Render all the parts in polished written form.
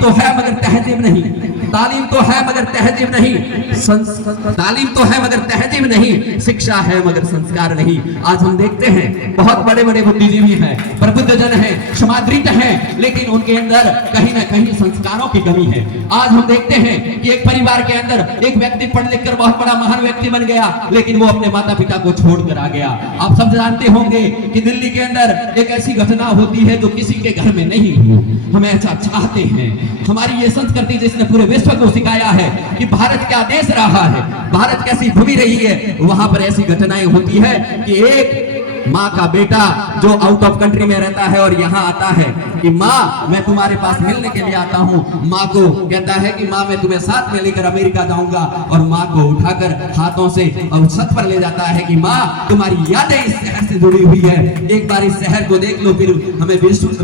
तो है मगर तहजीब नहीं, तालीम तो है मगर तहजीब नहीं, तालीम तो है मगर तहजीब नहीं, शिक्षा है मगर संस्कार नहीं। आज हम देखते हैं बहुत बड़े बड़े बुद्धिजीवी हैं, प्रबुद्ध जन हैं, समादृत हैं, लेकिन उनके अंदर कहीं ना कहीं संस्कारों की कमी है। आज हम देखते हैं कि एक परिवार के अंदर एक व्यक्ति पढ़ लिख कर बहुत बड़ा महान व्यक्ति बन गया, लेकिन वो अपने माता पिता को छोड़कर आ गया। आप सब जानते होंगे कि दिल्ली के अंदर एक ऐसी घटना होती है जो किसी के घर में नहीं हुई। हम ऐसा चाहते हैं, हमारी ये संस्कृति जिसने पूरे विश्व को सिखाया है कि भारत क्या देश रहा है, भारत कैसी भूमि रही है, वहां पर ऐसी घटनाएं होती है कि एक माँ का बेटा जो आउट ऑफ कंट्री में रहता है और यहाँ आता है कि माँ मैं तुम्हारे पास मिलने के लिए आता हूँ, माँ को कहता है कि माँ मैं तुम्हें साथ में लेकर अमेरिका जाऊंगा, और माँ को उठाकर हाथों से और छत पर ले जाता है कि माँ तुम्हारी यादें इस शहर से जुड़ी हुई है, एक बार इस शहर को देख लो, फिर हमें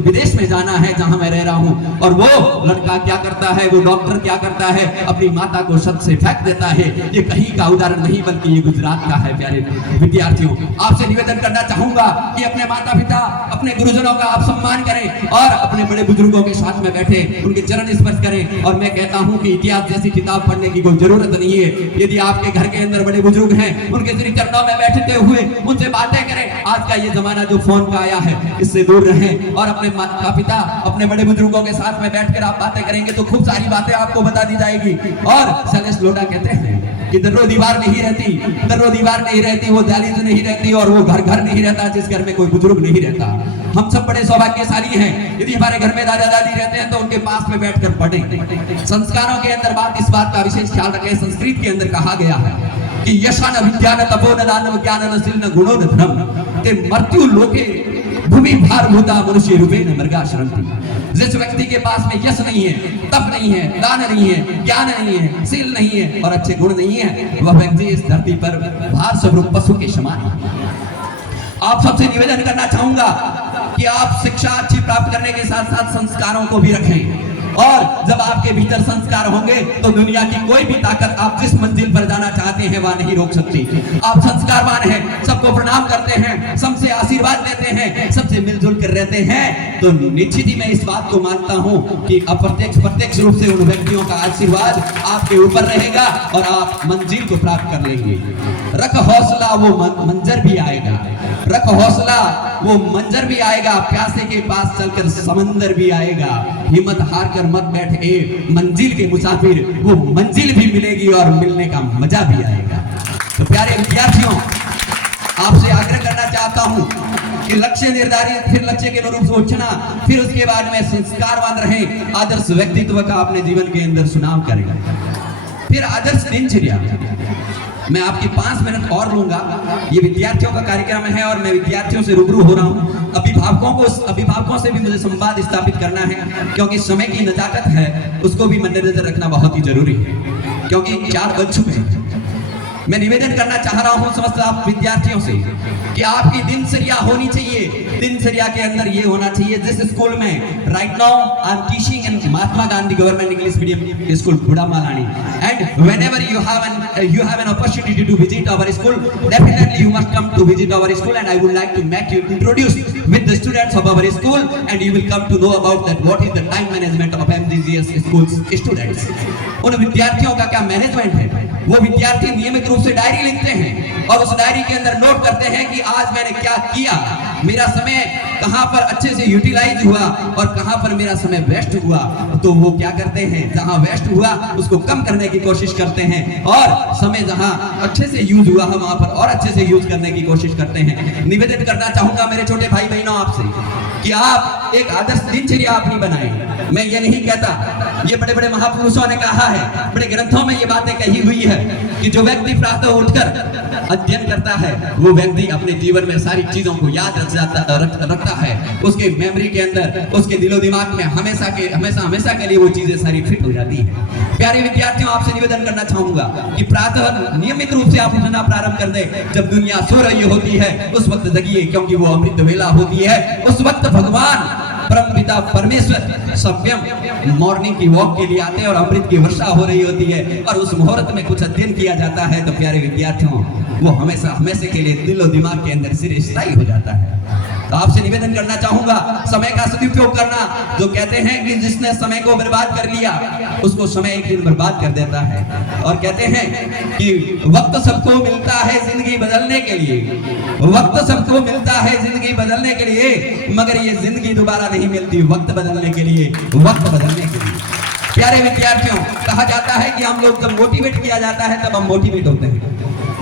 विदेश में जाना है जहाँ मैं रह रहा हूँ। और वो लड़का क्या करता है, वो डॉक्टर क्या करता है, अपनी माता को छत से फेंक देता है। ये कहीं का उदाहरण नहीं बल्कि ये गुजरात का है। प्यारे विद्यार्थियों, आपसे निवेदन करना चाहूंगा कि अपने माता पिता, अपने गुरुजनों का आप सम्मान करें और अपने बड़े बुजुर्गों के साथ में बैठे उनके चरण स्पर्श करें। और मैं कहता हूं कि इतिहास जैसी किताब पढ़ने की कोई जरूरत नहीं है। यदि आपके घर के अंदर बड़े बुजुर्ग हैं, उनके श्री चरणों में बैठते हुए उनसे बातें करें। आज का ये जमाना जो फोन का आया है, इससे दूर रहें और अपने माता पिता, अपने बड़े बुजुर्गों के साथ में बैठकर आप बातें करेंगे तो खूब सारी बातें आपको बता दी जाएगी। और शैलेश लोढ़ा कहते हैं कि दर्रो दीवार नहीं रहती, दर्रो दीवार नहीं रहती, वो दहलीज नहीं रहती, और वो घर घर नहीं रहता जिस घर में कोई बुजुर्ग नहीं रहता। हम सब बड़े सौभाग्यशाली हैं यदि हमारे घर में दादा दादी रहते हैं तो उनके पास में बैठकर पढ़ें। संस्कारों के अंदर इस बात का विशेष ख्याल रखें। संस्कृत के अंदर कहा गया है कि यशान विद्यान तपो न दानव ज्ञान न शील न गुणो न धर्म ते मृत्यु लोके भूमि भार भूता मनुष्य रूपे न मृगाश्रंति। जिस व्यक्ति के पास में यश नहीं है, तप नहीं है, दान नहीं है, ज्ञान नहीं है, शील नहीं है और अच्छे गुण नहीं है, वह व्यक्ति इस धरती पर भार स्वरूप पशु के समान है। आप सबसे निवेदन करना चाहूंगा कि आप शिक्षा अच्छी प्राप्त करने के साथ साथ संस्कारों को भी रखें, और जब आपके भीतर संस्कार होंगे तो दुनिया की कोई भी ताकत आप जिस मंजिल पर जाना चाहते हैं वहां नहीं रोक सकती। आप संस्कारवान हैं, सबको प्रणाम करते हैं, सबसे आशीर्वाद लेते हैं, सबसे मिलजुल कर रहते हैं, तो निश्चित ही मैं इस बात को मानता हूं कि प्रत्यक्ष रूप से उन व्यक्तियों का आशीर्वाद आपके ऊपर रहेगा और आप मंजिल को प्राप्त कर लेंगे। रख हौसला वो मंजर भी आएगा, रख हौसला वो मंजर भी आएगा, प्यासे के पास चलकर समंदर भी आएगा। हिम्मत हार कर मत बैठे मंजिल के मुसाफिर, वो मंजिल भी मिलेगी और मिलने का मजा भी आएगा। तो प्यारे विद्यार्थियों, आपसे आग्रह करना चाहता हूं कि लक्ष्य निर्धारित, फिर लक्ष्य के अनुरूप सोचना, फिर उसके बाद में संस्कारवान रहें, आदर्श व्यक्तित्व का अपने जीवन के अंदर चुनाव करें। फिर आदर्श दिनचर्या, मैं आपकी 5 मिनट और लूंगा। ये विद्यार्थियों का कार्यक्रम है और मैं विद्यार्थियों से रूबरू हो रहा हूँ। अभिभावकों से भी मुझे संवाद स्थापित करना है, क्योंकि समय की नजाकत है, उसको भी मद्देनजर रखना बहुत ही जरूरी है, क्योंकि 4 बज चुके हैं। मैं निवेदन करना चाह रहा हूं समस्त आप विद्यार्थियों से कि आपकी दिनचर्या होनी चाहिए। दिनचर्या के अंदर ये होना चाहिए, जिस स्कूल में right now I am teaching in Mahatma Gandhi government English medium school Budhamalani, and whenever you have an opportunity to visit our school, definitely you must come to visit our school, and I would like to make you introduce with the students of our school, and you will come to know about that what is the time management of MGGS schools students। उन विद्यार्थियों का क्या management है। वो विद्यार्थी नियमित रूप से डायरी लिखते हैं और उस डायरी के अंदर नोट करते हैं कि आज मैंने क्या किया, मेरा समय कहां पर अच्छे से यूटिलाइज हुआ और कहां पर मेरा समय वेस्ट हुआ। तो वो क्या करते हैं, जहां वेस्ट हुआ उसको कम करने की कोशिश करते हैं, और समय जहां अच्छे से यूज हुआ है वहां पर और अच्छे से यूज करने की कोशिश करते हैं। निवेदन करना चाहूंगा मेरे छोटे भाई बहनों आपसे कि आप एक आदर्श दिनचर्या अपनी बनाएं। मैं ये नहीं कहता, ये बड़े बड़े महापुरुषों ने कहा है, बड़े ग्रंथों में ये बातें कही हुई है कि जो व्यक्ति प्रातः उठकर अध्ययन करता है वो व्यक्ति अपने जीवन में सारी चीजों को याद रखता है, उसके मेमोरी के अंदर, उसके दिलो दिमाग में हमेशा के लिए वो चीजें सारी फिट हो जाती है। प्यारे विद्यार्थियों, आपसे निवेदन करना चाहूंगा कि प्रातः नियमित रूप से आप उठना प्रारंभ कर दें। जब दुनिया सो रही होती है उस वक्त जगिए, क्योंकि वो अमृत वेला होती है। उस वक्त भगवान परम पिता परमेश्वर स्वयं मॉर्निंग की वॉक के लिए आते हैं और अमृत की वर्षा हो रही होती है और उस मुहूर्त में कुछ अध्ययन किया जाता है, तो प्यारे विद्यार्थियों वो हमेशा हमेशा के लिए दिलो दिमाग के अंदर सिर स्थायी हो जाता है। तो आपसे निवेदन करना चाहूंगा समय का सदुपयोग करना। जो कहते हैं कि जिसने समय को बर्बाद कर लिया उसको समय एक दिन बर्बाद कर देता है। और कहते हैं कि वक्त सबको मिलता है जिंदगी बदलने के लिए, वक्त सबको मिलता है जिंदगी बदलने के लिए, मगर ये जिंदगी दोबारा नहीं मिलती वक्त बदलने के लिए, वक्त बदलने के लिए। प्यारे विद्यार्थियों, कहा जाता है कि हम लोग जब मोटिवेट किया जाता है तब हम मोटिवेट होते हैं।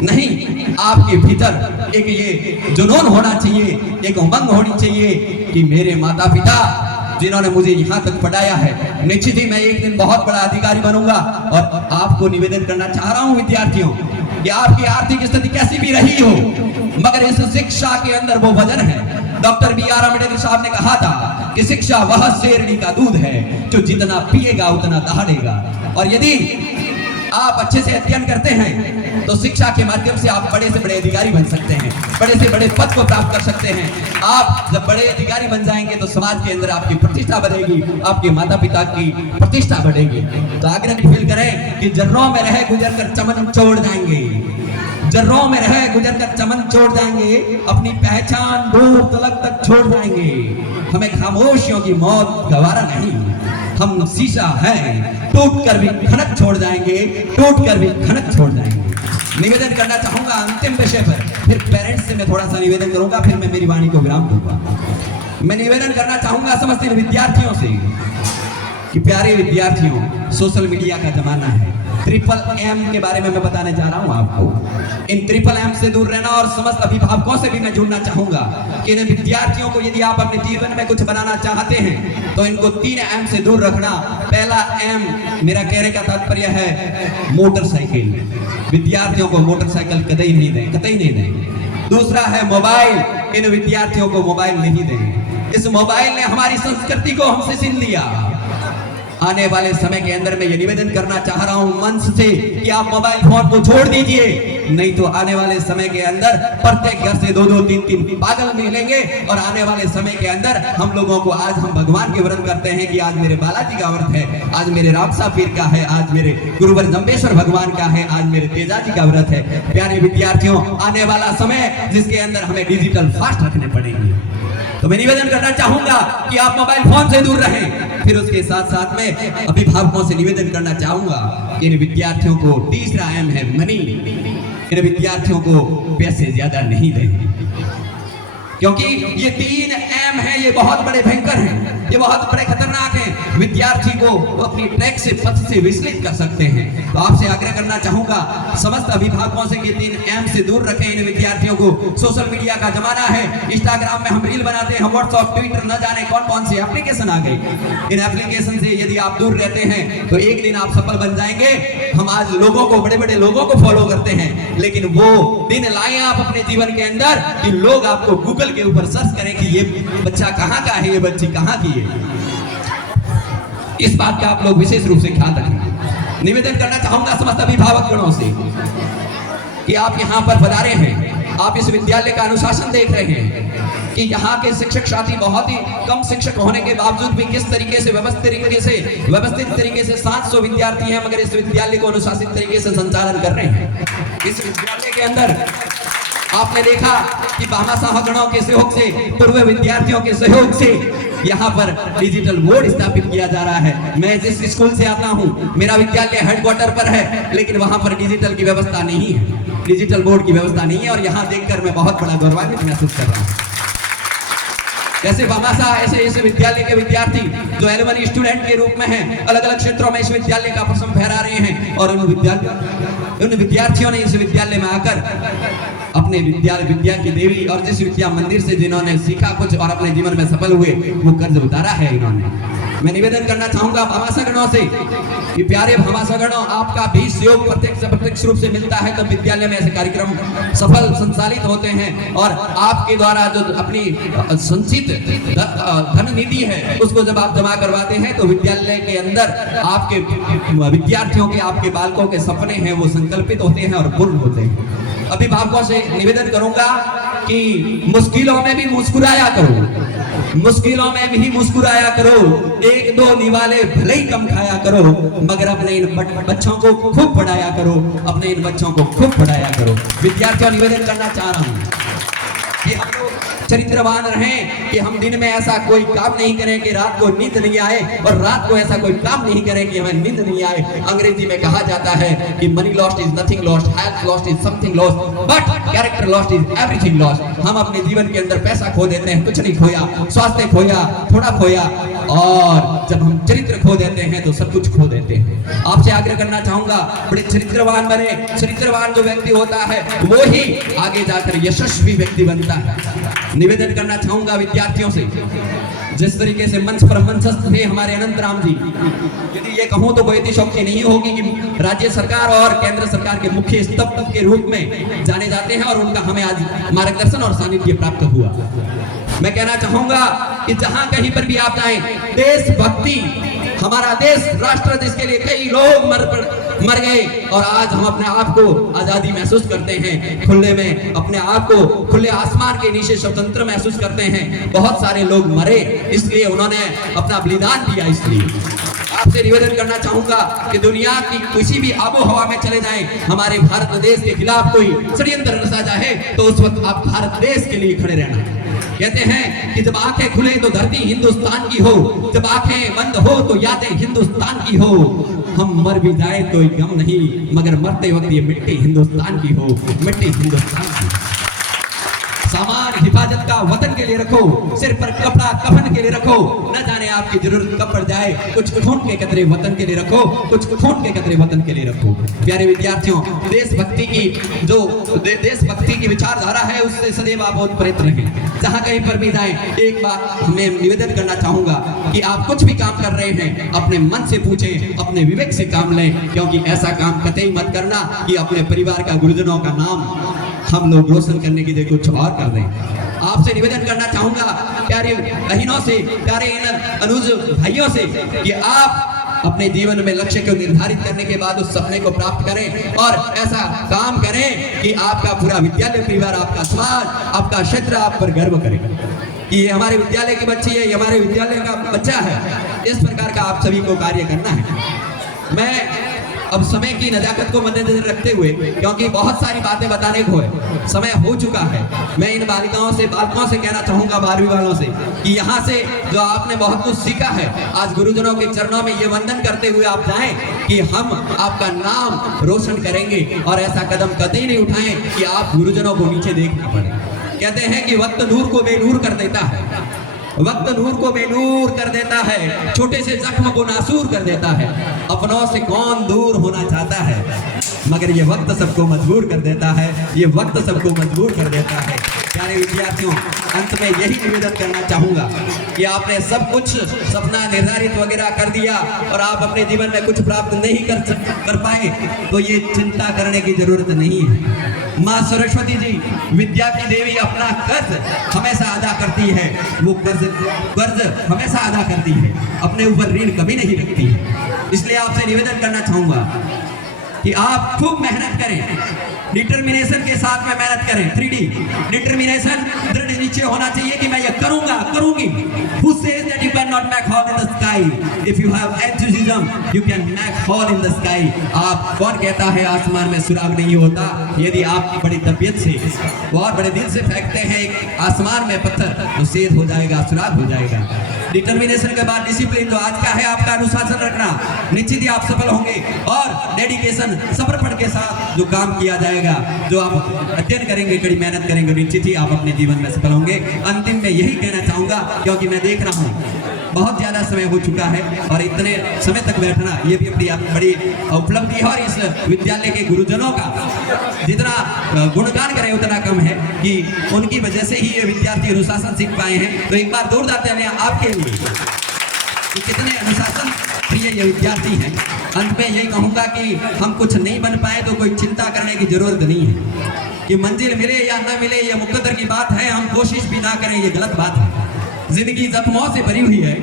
नहीं, आपके भीतर एक ये जुनून होना चाहिए, एक उमंग होनी चाहिए कि मेरे माता पिता जिन्होंने मुझे यहाँ तक पढ़ाया है, निश्चित ही मैं एक दिन बहुत बड़ा अधिकारी बनूंगा। और आपको निवेदन करना चाह रहा हूँ विद्यार्थियों कि आपकी आर्थिक स्थिति कैसी भी रही हो, मगर इस शिक्षा के अंदर वो वजन है। Doctor B.R. अम्बेडकर साहब ने कहा था कि शिक्षा वह शेरनी का दूध है जो जितना पिएगा उतना दहाड़ेगा। और यदि आप अच्छे से अध्ययन करते हैं तो शिक्षा के माध्यम से आप बड़े से बड़े अधिकारी बन सकते हैं, बड़े से बड़े पद को प्राप्त कर सकते हैं। आप जब बड़े अधिकारी बन जाएंगे तो समाज के अंदर आपकी प्रतिष्ठा बढ़ेगी, आपके माता पिता की प्रतिष्ठा बढ़ेगी। तो आग्रह फील करें कि जर्रों में रहे गुजर कर चमन छोड़ जाएंगे, जर्रों में रहे गुजर कर चमन छोड़ जाएंगे, अपनी पहचान दूर तलक तक छोड़ जाएंगे। हमें खामोशियों की मौत गवारा नहीं, हम शीशा है, टूट कर भी खनक छोड़ जाएंगे, टूट कर भी खनक छोड़ जाएंगे। निवेदन करना चाहूंगा अंतिम विषय पर, फिर पेरेंट्स से मैं थोड़ा सा निवेदन करूंगा, फिर मैं मेरी वाणी को विराम दूंगा। मैं निवेदन करना चाहूंगा समस्त विद्यार्थियों से कि प्यारे विद्यार्थियों, सोशल मीडिया का जमाना है। MMM के बारे में मैं बताने जा रहा हूं आपको। इन MMM से दूर रहना और समस्त अभिभावकों से भी मैं जुड़ना चाहूंगा कि इन विद्यार्थियों को यदि आप अपने जीवन में कुछ बनाना चाहते हैं तो इनको 3 M से दूर रखना। पहला M, मेरा कहने का तात्पर्य है मोटरसाइकिल। विद्यार्थियों को मोटरसाइकिल कतई नहीं दें, कतई नहीं दें। दूसरा है मोबाइल, इन विद्यार्थियों को मोबाइल नहीं दें। इस मोबाइल ने हमारी संस्कृति को हमसे छीन लिया। आने वाले समय के अंदर मैं ये निवेदन करना चाह रहा हूं मंच से कि आप मोबाइल फोन को छोड़ दीजिए, नहीं तो आने वाले समय के अंदर प्रत्येक घर से 2-2, 3-3 पागल मिलेंगे। और आने वाले समय के अंदर हम लोगों को, आज हम भगवान के व्रत करते हैं कि आज मेरे बालाजी का व्रत है, आज मेरे रामसा पीर का है, आज मेरे गुरुवर जम्बेश्वर भगवान का है, आज मेरे तेजाजी का व्रत है। प्यारे विद्यार्थियों, आने वाला समय जिसके अंदर हमें डिजिटल फास्ट रखने पड़ेंगे, तो मैं निवेदन करना चाहूंगा कि आप मोबाइल फोन से दूर रहें। फिर उसके साथ साथ में अभिभावकों से निवेदन करना चाहूंगा कि इन विद्यार्थियों को तीसरा M है मनी। इन विद्यार्थियों को पैसे ज्यादा नहीं दें, क्योंकि ये 3 M है, ये बहुत बड़े भयंकर हैं, ये बहुत बड़े खतरनाक हैं। विद्यार्थी को अपनी ट्रैक से, पथ से विचलित कर सकते हैं। तो आपसे आग्रह करना चाहूंगा समस्त अभिभावकों से कि 3 M से दूर रखें इन विद्यार्थियों को। सोशल मीडिया का जमाना है, इंस्टाग्राम में हम रील बनाते हैं, व्हाट्सएप, ट्विटर, न जाने कौन कौन सी एप्लीकेशन आ गई। इन एप्लीकेशन से यदि आप दूर रहते हैं तो एक दिन आप सफल बन जाएंगे। हम आज लोगों को, बड़े बड़े लोगों को फॉलो करते हैं, लेकिन वो दिन लाए आप अपने जीवन के अंदर कि लोग आपको गूगल के ऊपर सर्च करें कि ये बच्चा कहां का है, ये बच्ची कहां की है। इस बात का आप लोग विशेष रूप से ख्याल रखें। निवेदन करना चाहूंगा समस्त अभिभावक गणों से कि आप यहां पर पधारे हैं, आप इस विद्यालय का अनुशासन देख रहे हैं कि यहाँ के शिक्षक साथी बहुत ही कम शिक्षक होने के बावजूद भी किस तरीके से व्यवस्थित तरीके से 700 विद्यार्थी हैं, मगर इस विद्यालय को अनुशासित तरीके से संचालन कर रहे हैं। इस विद्यालय के अंदर आपने देखा कि भामाशाह गणों के सहयोग से, पूर्व विद्यार्थियों के सहयोग से यहाँ पर डिजिटल बोर्ड स्थापित किया जा रहा है। मैं जिस स्कूल से आता हूँ, मेरा विद्यालय हेडक्वार्टर पर है, लेकिन वहाँ पर डिजिटल की व्यवस्था नहीं है, डिजिटल बोर्ड की व्यवस्था नहीं है। और यहाँ देखकर मैं बहुत बड़ा गौरवान्वित महसूस कर रहा हूँ। जैसे भामाशाह, ऐसे विद्यालय के विद्यार्थी जो एलुमनी स्टूडेंट के रूप में हैं, अलग अलग क्षेत्रों में इस विद्यालय का प्रश्न फहरा रहे हैं। और उन विद्यार्थियों ने इस विद्यालय में आकर अपने विद्या की देवी और जिस विद्या मंदिर से जिन्होंने सीखा कुछ और अपने जीवन में सफल हुए, वो कर्ज उतारा है इन्होंने। मैं निवेदन करना चाहूंगा भामाशाह गणों से कि प्यारे भामाशाह गणों, आपका भी सहयोग प्रत्यक्ष रूप से मिलता है तब विद्यालय में ऐसे कार्यक्रम सफल संचालित होते हैं। और आपके द्वारा जो अपनी संचित धन निधि है उसको जब आप जमा करवाते हैं तो विद्यालय के अंदर आपके विद्यार्थियों के, आपके बालकों के सपने हैं वो संकल्पित होते हैं और पूर्ण होते हैं। अभिभावकों से निवेदन करूंगा कि मुश्किलों में भी मुस्कुराया करो, मुश्किलों में भी मुस्कुराया करो, एक दो निवाले भले ही कम खाया करो, मगर अपने इन बच्चों को खूब पढ़ाया करो, अपने इन बच्चों को खूब पढ़ाया करो। विद्यार्थियों निवेदन करना चाह रहा हूं कि हम लोग चरित्रवान रहें, कि हम दिन में ऐसा कोई काम नहीं करें कि रात को नींद नहीं आए, और रात को ऐसा कोई काम नहीं करें कि हमें नींद नहीं आए। अंग्रेजी में कहा जाता है कि money lost is nothing lost, health lost is something lost, but character lost is everything lost. हम अपने जीवन के अंदर पैसा खो देते हैं, कुछ नहीं खोया, स्वास्थ्य खोया, थोड़ा खोया, और जब हम चरित्र खो देते हैं तो सब कुछ खो देते हैं। आपसे आग्रह करना चाहूंगा, बड़े चरित्रवान बने। चरित्रवान जो व्यक्ति होता है वो ही आगे जाकर यशस्वी व्यक्ति बनता है। निवेदन करना चाहूंगा विद्यार्थियों से, जिस तरीके से मंच पर मंचस्थ थे हमारे अनंत राम जी, यदि ये कहूं तो कोई अतिशयोक्ति नहीं होगी कि राज्य सरकार और केंद्र सरकार के मुख्य स्तंभ के रूप में जाने जाते हैं, और उनका हमें आज मार्गदर्शन और सानिध्य प्राप्त हुआ। मैं कहना चाहूंगा कि जहां कहीं पर भी आप जाएं, देशभक्ति, हमारा देश राष्ट्र, जिसके लिए कई लोग मर गए, और आज हम अपने आप को आजादी महसूस करते हैं, खुले में अपने आप को खुले आसमान के नीचे स्वतंत्र महसूस करते हैं। बहुत सारे लोग मरे, इसलिए उन्होंने अपना बलिदान दिया। इसलिए आपसे निवेदन करना चाहूंगा कि दुनिया की किसी भी आबो हवा में चले जाएं, हमारे भारत देश के खिलाफ कोई षड्यंत्र रचा जाए तो उस वक्त आप भारत देश के लिए खड़े रहना। कहते हैं कि जब आंखें खुले तो धरती हिंदुस्तान की हो, जब आंखें बंद हो तो यादें हिंदुस्तान की हो। हम मर भी जाए तो गम नहीं, मगर मरते वक्त ये मिट्टी हिंदुस्तान की हो, मिट्टी हिंदुस्तान की। सामान हिफाजत का वतन के लिए रखो, सिर पर कपड़ा कफन के लिए रखो, न जाने आपकी जरूरत कब पड़ जाए। कुछ खून के कतरे वतन के लिए रखो, कुछ खून के कतरे वतन के लिए रखो। प्यारे विद्यार्थियों, देशभक्ति की जो देशभक्ति की विचारधारा है उससे सदैव आप उत्प्रेरित रहें। जहां कहीं पर भी जाएं, एक बात मैं निवेदन करना चाहूंगा कि आप कुछ भी काम कर रहे हैं, अपने मन से पूछें, अपने विवेक से काम लें, क्योंकि ऐसा काम कतई मत करना कि अपने परिवार का, गुरुजनों का नाम हम लोग रोशन करने की जगह कुछ और कर रहे हैं। आपसे निवेदन करना चाहूंगा प्यारी बहनों से, प्यारे अनुज भाइयों से, कि आप अपने जीवन में लक्ष्य को निर्धारित करने के बाद उस सपने को प्राप्त करें, और ऐसा काम करें कि आपका पूरा विद्यालय परिवार, आपका समाज, आपका क्षेत्र आप पर गर्व करे कि ये हमारे विद्यालय की बच्ची है, ये हमारे विद्यालय का बच्चा है। इस प्रकार का आप सभी को कार्य करना है। मैं अब समय की नजाकत को मद्देनजर रखते हुए, क्योंकि बहुत सारी बातें बताने को है, समय हो चुका है, मैं इन बालिकाओं से, बालकों से कहना चाहूंगा, 12वीं वालों से, कि यहाँ से जो आपने बहुत कुछ सीखा है, आज गुरुजनों के चरणों में ये वंदन करते हुए आप जाएं कि हम आपका नाम रोशन करेंगे, और ऐसा कदम कतई नहीं उठाएं कि आप गुरुजनों को नीचे देखना पड़े। कहते हैं कि वक्त नूर को बेनूर कर देता है, वक्त नूर को बेनूर कर देता है, छोटे से जख्म को नासूर कर देता है। अपनों से कौन दूर होना चाहता है, मगर ये वक्त सबको मजबूर कर देता है, ये वक्त सबको मजबूर कर देता है। प्यारे विद्यार्थियों, अंत में यही निवेदन करना चाहूंगा कि आपने सब कुछ सपना निर्धारित वगैरह कर दिया और आप अपने जीवन में कुछ प्राप्त नहीं कर पाए, तो ये चिंता करने की जरूरत नहीं है। माँ सरस्वती जी, विद्या की देवी, अपना कर्ज हमेशा अदा करती है, वो कर्ज हमेशा अदा करती है, अपने ऊपर ऋण कभी नहीं रखती है। इसलिए आपसे निवेदन करना चाहूंगा कि आप खूब मेहनत करें, डिटर्मिनेशन के साथ में मेहनत करें। 3D डिटर्मिनेशन, दृढ़ निश्चय होना चाहिए कि मैं ये करूंगा, करूंगी। Who says that you cannot make hole in the sky? If you have enthusiasm, you can make hole in the sky. आप कौन कहता है आसमान में सुराग नहीं होता? यदि आप बड़ी तबीयत से, बहुत बड़े दिल से फेंकते हैं एक आसमान में पत्थर, तो छेद हो जाएगा, सुराग हो जाएगा। डिटर्मिनेशन के बाद डिसिप्लिन जो आज का है, आपका अनुशासन रखना, निश्चित ही आप सफल होंगे। और डेडिकेशन, समर्पण के साथ जो काम किया जाएगा, जो आप अध्ययन करेंगे, कड़ी मेहनत करेंगे, निश्चित ही आप अपने जीवन में सफल होंगे। अंतिम में यही कहना चाहूंगा, क्योंकि मैं देख रहा हूँ बहुत ज्यादा समय हो चुका है, और इतने समय तक बैठना ये भी अपनी बड़ी उपलब्धि है, और इस विद्यालय के गुरुजनों का जितना गुणगान करें उतना कम है, कि उनकी वजह से ही ये विद्यार्थी अनुशासन सीख पाए हैं। तो एक बार जोरदार तालियां आपके लिए कि कितने अनुशासन प्रिय ये विद्यार्थी हैं। अंत में यही कहूंगा कि हम कुछ नहीं बन पाए तो कोई चिंता करने की जरूरत नहीं है, कि मंजिल मिले या न मिले ये मुकद्दर की बात है, हम कोशिश भी ना करें ये गलत बात है। जिंदगी जख्मों से भरी हुई है,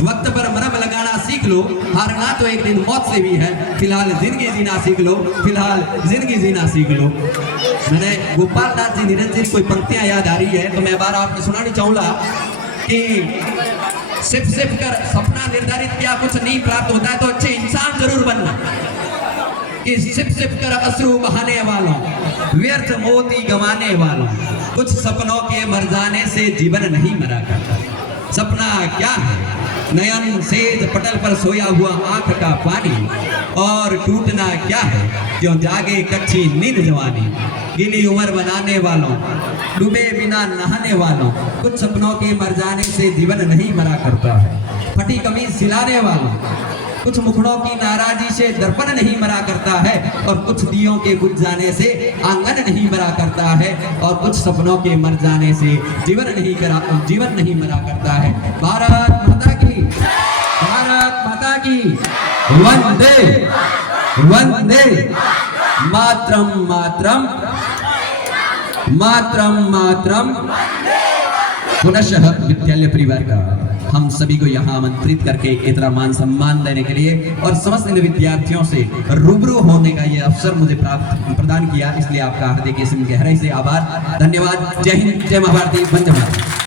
वक्त पर मरहम लगाना सीख लो, हारना तो एक दिन मौत से भी है। फिलहाल जिंदगी जीना सीख लो, फिलहाल जिंदगी जीना सीख लो। मैंने गोपाल नाथ जी निरंजन कोई पंक्तियां याद आ रही है, तो मैं बार आपको सुनानी चाहूंगा कि सिप कर सपना निर्धारित किया, कुछ नहीं प्राप्त होता है तो अच्छे इंसान जरूर बनना। कि सिप कर अश्रु बहाने वालों, व्यर्थ मोती गंवाने वालों, कुछ सपनों के मर जाने से जीवन नहीं मरा करता। सपना क्या है? नयन सेज पटल पर सोया हुआ आंख का पानी, और टूटना क्या है? क्यों जागे कच्ची नींद जवानी। गीली उम्र बनाने वालों, डूबे बिना नहाने वालों, कुछ सपनों के मर जाने से जीवन नहीं मरा करता है। फटी कमीज सिलाने वालों, कुछ मुखड़ों की नाराजी से दर्पण नहीं मरा करता है, और कुछ दियों के बुझ जाने से आंगन नहीं मरा करता है, और कुछ सपनों के मर जाने से जीवन नहीं मरा करता है। भारत माता की, भारत माता की वंदे वंदे मातरम मातरम मातरम मातरम। पुनः विद्यालय परिवार का हम सभी को यहाँ आमंत्रित करके इतना मान सम्मान देने के लिए और समस्त विद्यार्थियों से रूबरू होने का ये अवसर मुझे प्रदान किया, इसलिए आपका हार्दिक इसमें गहराई से आभार, धन्यवाद। जय हिंद, जय महाभारती, वंदे मातरम।